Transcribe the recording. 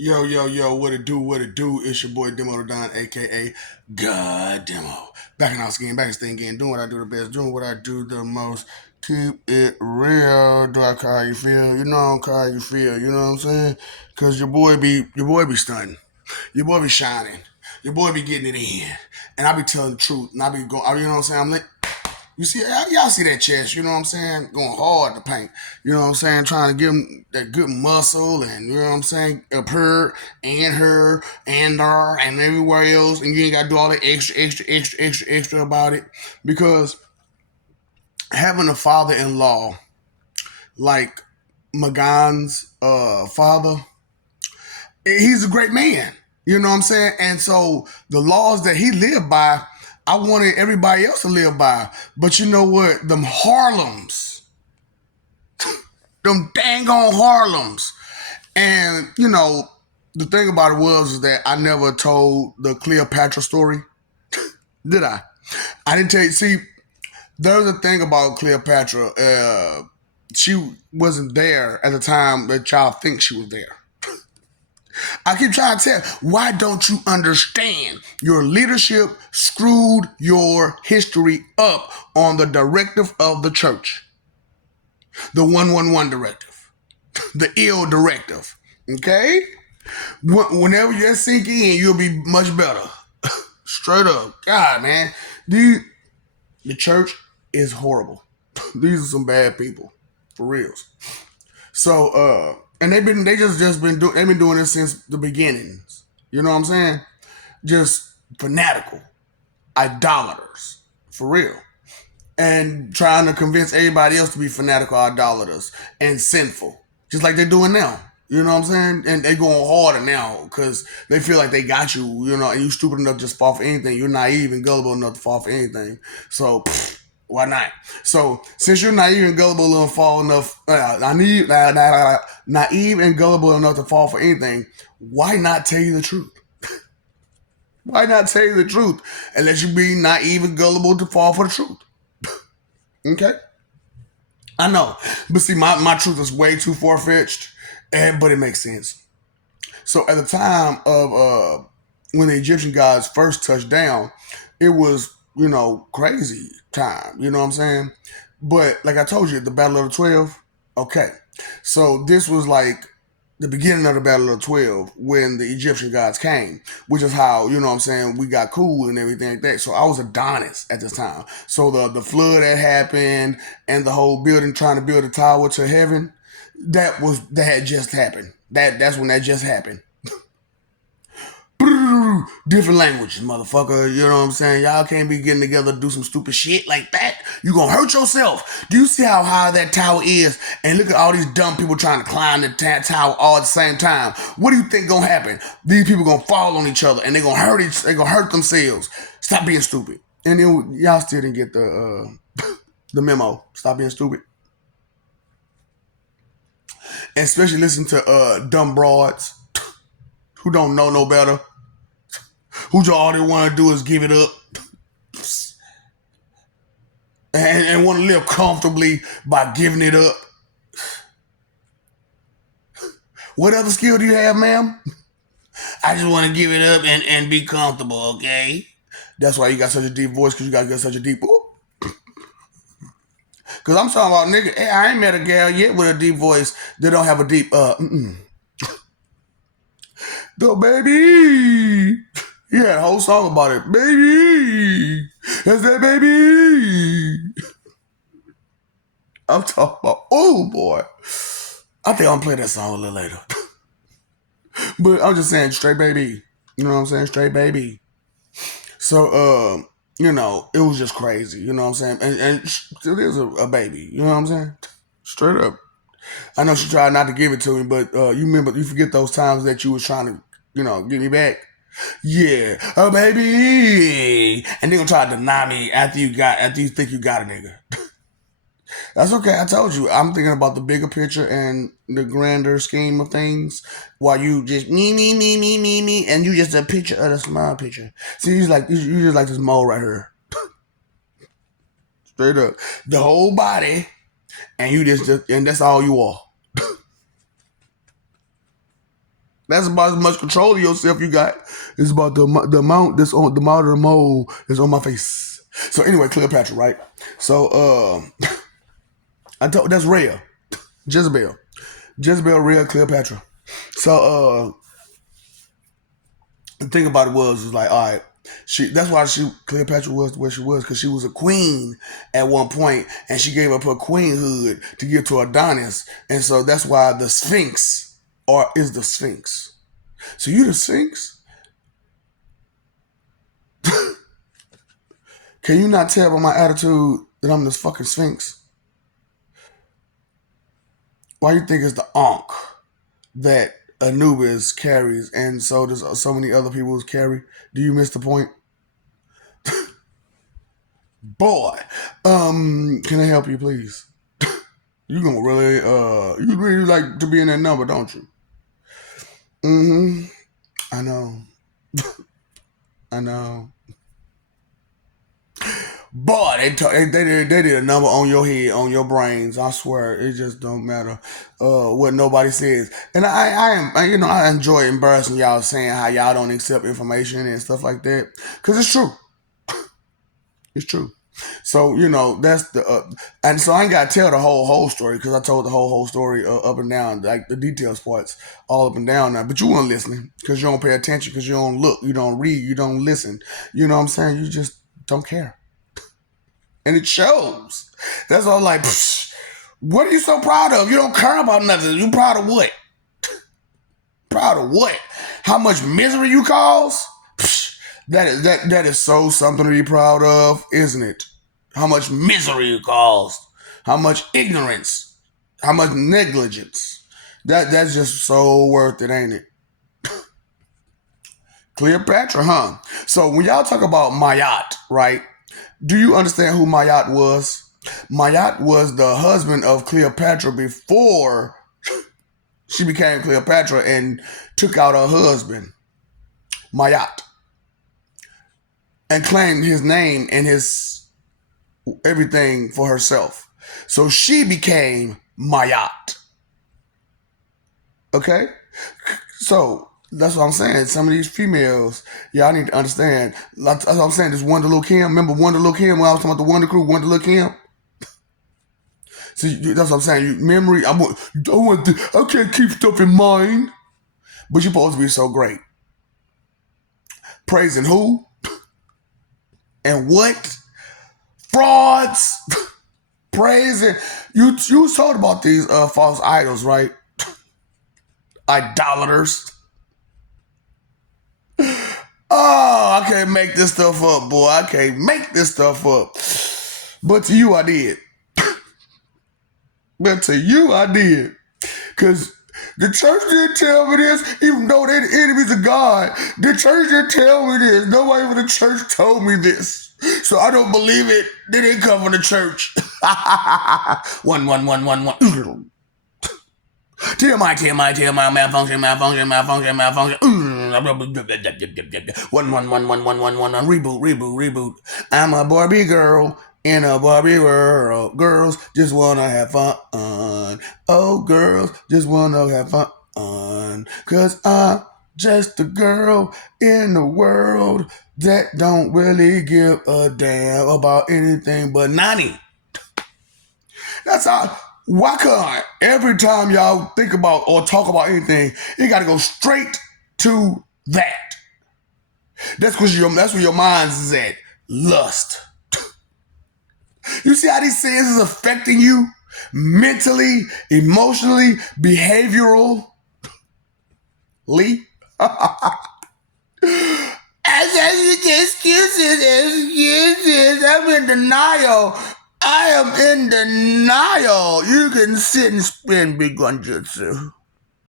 Yo, yo, yo, what it do? It's your boy Demo Don, aka God Demo. Back in house again, back in this thing again, doing what I do the best, doing what I do the most. Keep it real. Do I call how you feel? You know I don't call how you feel, you know what I'm saying? Cause your boy be stunning. Your boy be shining. Your boy be getting it in. And I be telling the truth. And I be going, you know what I'm saying? I'm like, you see, y'all see that chest, you know what I'm saying? Going hard to paint, you know what I'm saying? Trying to give him that good muscle and, you know what I'm saying? Up her and there and everywhere else. And you ain't got to do all that extra about it. Because having a father in law like Magan's father, he's a great man. You know what I'm saying? And so the laws that he lived by, I wanted everybody else to live by. But you know what? Them Harlems, them dang on Harlems. And, the thing about it was is that I never told the Cleopatra story, did I? I didn't tell you. See, there's a thing about Cleopatra. She wasn't there at the time that y'all think she was there. I keep trying to tell, why don't you understand? Your leadership screwed your history up on the directive of the church. The 111 directive. The ill directive. Okay? Whenever you sink in, you'll be much better. Straight up. God, man. The church is horrible. These are some bad people. For reals. So, and they've been doing this since the beginnings. You know what I'm saying? Just fanatical, idolaters, for real, and trying to convince everybody else to be fanatical idolaters and sinful, just like they're doing now. You know what I'm saying? And they going harder now because they feel like they got you, and you stupid enough to just fall for anything. You're naive and gullible enough to fall for anything. So, why not? So, since you're naive and gullible enough to fall enough, naive and gullible enough to fall for anything, why not tell you the truth? Why not tell you the truth and let you be naive and gullible to fall for the truth? Okay? I know. But see, my truth is way too far fetched, but it makes sense. So at the time of when the Egyptian gods first touched down, it was, crazy time. You know what I'm saying? But like I told you, the Battle of the 12, okay. So this was like the beginning of the Battle of the 12 when the Egyptian gods came, which is how, you know what I'm saying, we got cool and everything like that. So I was Adonis at this time. So the flood that happened and the whole building trying to build a tower to heaven, that had just happened. That's when that just happened. Different languages, motherfucker. You know what I'm saying? Y'all can't be getting together to do some stupid shit like that. You gonna hurt yourself. Do you see how high that tower is? And look at all these dumb people trying to climb the tower all at the same time. What do you think gonna happen? These people gonna fall on each other and they gonna hurt themselves. Stop being stupid. And then y'all still didn't get the memo. Stop being stupid. And especially listen to dumb broads who don't know no better. Who all they want to do is give it up and want to live comfortably by giving it up. What other skill do you have, ma'am? I just want to give it up and be comfortable, okay? That's why you got such a deep voice, because you got such a deep. Because I'm talking about nigga. Hey, I ain't met a gal yet with a deep voice that don't have a deep. The baby. He had a whole song about it. Baby. That's that baby. I'm talking about, oh boy. I think I'm gonna play that song a little later. But I'm just saying, straight baby. You know what I'm saying? Straight baby. So, it was just crazy. You know what I'm saying? And still is a baby. You know what I'm saying? Straight up. I know she tried not to give it to me, but you forget those times that you was trying to, get me back. Yeah, oh baby, and they gonna try to deny me after you think you got a nigga. That's okay. I told you. I'm thinking about the bigger picture and the grander scheme of things. While you just me, and you just a picture of the small picture. See, you just like this mole right here, straight up, the whole body, and you just and that's all you are. That's about as much control of yourself you got. It's about the amount that's on the amount of the mole that's on my face. So anyway, Cleopatra, right? So I told that's Rhea, Jezebel, Rhea, Cleopatra. So the thing about it was like, all right, that's why Cleopatra was where she was, because she was a queen at one point, and she gave up her queenhood to give to Adonis, and so that's why the Sphinx or is the Sphinx. So you the Sphinx? Can you not tell by my attitude that I'm this fucking Sphinx? Why you think it's the Ankh that Anubis carries, and so does so many other people carry? Do you miss the point? Boy, can I help you, please? You gonna really, you really like to be in that number, don't you? Mm-hmm. I know. I know. Boy, they did a number on your head, on your brains. I swear, it just don't matter what nobody says. And I enjoy embarrassing y'all, saying how y'all don't accept information and stuff like that, because it's true. It's true. So that's the and so I ain't gotta tell the whole story, because I told the whole story up and down, like the details parts all up and down now. But you weren't listening because you don't pay attention, because you don't look, you don't read, you don't listen. You know what I'm saying? You just don't care, and it shows. That's all. Like, psh, what are you so proud of? You don't care about nothing. You proud of what? Proud of what? How much misery you cause? Psh, that is so something to be proud of, isn't it? How much misery you caused, how much ignorance, how much negligence. That's just so worth it, ain't it? Cleopatra, huh? So when y'all talk about Mayat, right? Do you understand who Mayat was? Mayat was the husband of Cleopatra before she became Cleopatra and took out her husband, Mayat, and claimed his name and his everything for herself. So she became Mayat. Okay? So that's what I'm saying. Some of these females, y'all need to understand. That's what I'm saying. This Wonder Lil Kim. Remember Wonder Lil Kim when I was talking about the Wonder Crew, Wonder Lil Kim? See, that's what I'm saying. Memory, I can't keep stuff in mind. But you're supposed to be so great. Praising who? And what? Frauds. Praising. You told about these false idols, right? Idolaters. Oh, I can't make this stuff up, boy. I can't make this stuff up. But to you, I did. But to you, I did. Because the church didn't tell me this, even though they're the enemies of God. The church didn't tell me this. Nobody from the church told me this. So I don't believe it. They didn't come from the church. One. TMI, malfunction. One. Reboot. I'm a Barbie girl in a Barbie world. Girls just wanna have fun. Oh, girls just wanna have fun. 'Cause I'm just a girl in the world that don't really give a damn about anything but Nani. That's how. Why can't every time y'all think about or talk about anything, you got to go straight to that? That's where your mind's is at. Lust. You see how these sins is affecting you mentally, emotionally, behaviorally? Excuses. I'm in denial. I am in denial. You can sit and spin big gun jutsu.